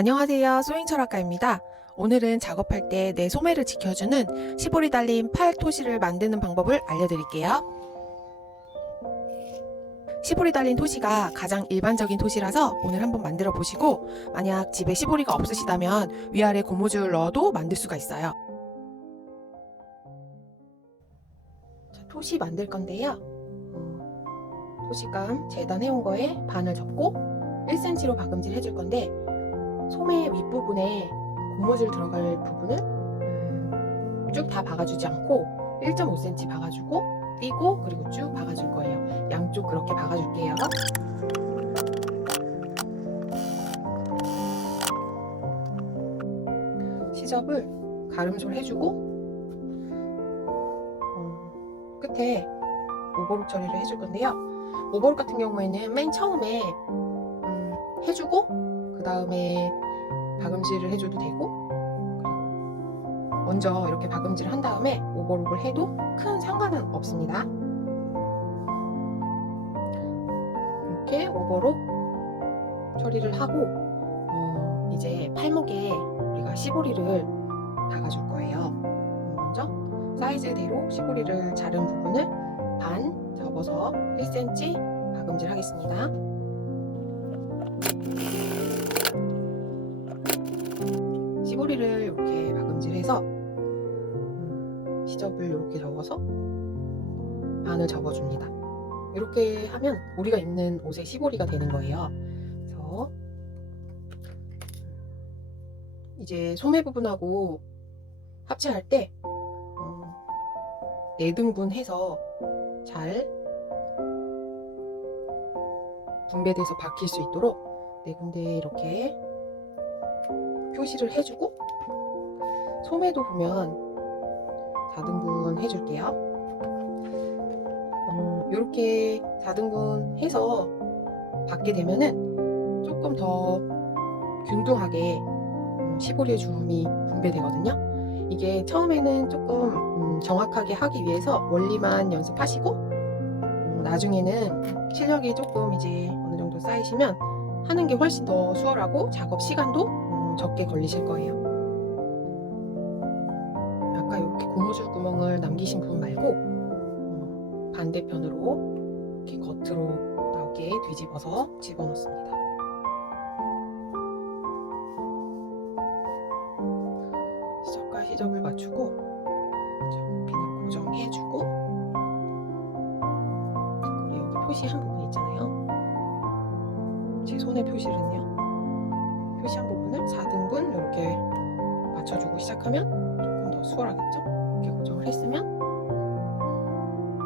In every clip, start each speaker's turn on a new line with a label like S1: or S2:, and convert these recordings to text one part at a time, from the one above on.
S1: 안녕하세요. 소잉 철학가입니다. 오늘은 작업할 때 내 소매를 지켜주는 시보리 달린 팔 토시를 만드는 방법을 알려드릴게요. 시보리 달린 토시가 가장 일반적인 토시라서 오늘 한번 만들어 보시고 만약 집에 시보리가 없으시다면 위아래 고무줄 넣어도 만들 수가 있어요. 자, 토시 만들 건데요. 어, 토시감 재단해온 거에 반을 접고 1cm로 박음질 해줄 건데 소매 윗부분에 고무줄 들어갈 부분은 음, 쭉다 박아주지 않고 1.5cm 박아주고 띄고 그리고 쭉 박아줄 거예요. 양쪽 그렇게 박아줄게요. 시접을 가름솔 해주고 어, 끝에 오버룩 처리를 해줄 건데요. 오버룩 같은 경우에는 맨 처음에 음, 해주고 그 다음에 박음질을 해줘도 되고 먼저 이렇게 박음질을 한 다음에 오버룩을 해도 큰 상관은 없습니다. 이렇게 오버룩 처리를 하고 어, 이제 팔목에 우리가 시보리를 박아줄 거예요. 먼저 사이즈대로 시보리를 자른 부분을 반 접어서 1cm 박음질 하겠습니다. 시보리를 이렇게 박음질해서 음, 시접을 이렇게 접어서 반을 접어줍니다. 이렇게 하면 우리가 입는 옷의 시보리가 되는 거예요. 그래서 이제 소매 부분하고 합체할 때 어, 네 등분 해서 잘 분배돼서 박힐 수 있도록 네 군데 이렇게 표시를 해주고 소매도 보면 4등분 해줄게요. 음, 이렇게 4등분 해서 받게 되면은 조금 더 균등하게 음, 시보리의 주름이 분배되거든요. 이게 처음에는 조금 음, 정확하게 하기 위해서 원리만 연습하시고 음, 나중에는 실력이 조금 이제 어느 정도 쌓이시면 하는 게 훨씬 더 수월하고 작업 시간도 음, 적게 걸리실 거예요. 남기신 부분 말고 음, 반대편으로 이렇게 겉으로 나오게 뒤집어서 집어넣습니다. 시접과 시접을 맞추고 접히는 고정해주고 우리 여기 표시한 부분 있잖아요. 제 손의 표시는요. 표시한 부분을 4등분 이렇게 맞춰주고 시작하면 조금 더 수월하겠죠? 고정을 했으면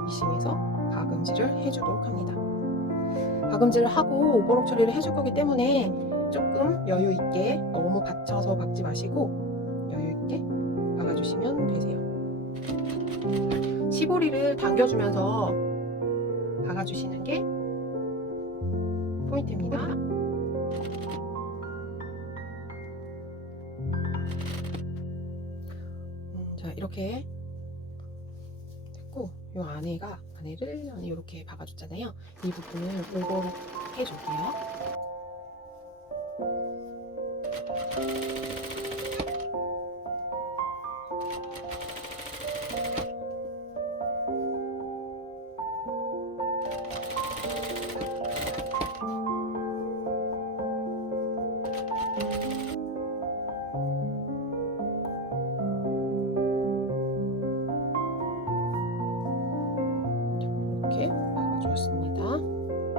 S1: 미싱해서 박음질을 해주도록 합니다. 박음질을 하고 오버록 처리를 해줄 거기 때문에 조금 여유 있게 너무 받쳐서 박지 마시고 여유 있게 박아주시면 되세요. 시보리를 당겨주면서 박아주시는 게 포인트입니다. 음, 자 이렇게 됐고 이 안에가 안에를 안에 이렇게 박아줬잖아요. 이 부분을 오버로 해줄게요. 이렇게 박아주었습니다.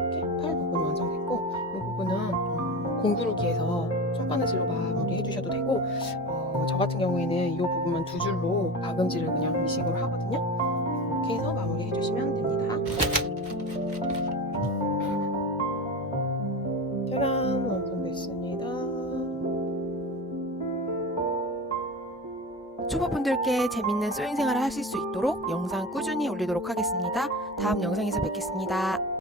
S1: 이렇게 팔 부분 완성됐고 이 부분은 음, 공구르기에서 손바느질로 마무리 해 주셔도 되고 어, 저 같은 경우에는 이 부분만 두 줄로 박음질을 그냥 미싱으로 하거든요. 이렇게 해서 마무리 해 주시면 초보분들께 재밌는 소잉 생활을 하실 수 있도록 영상 꾸준히 올리도록 하겠습니다. 다음 영상에서 뵙겠습니다.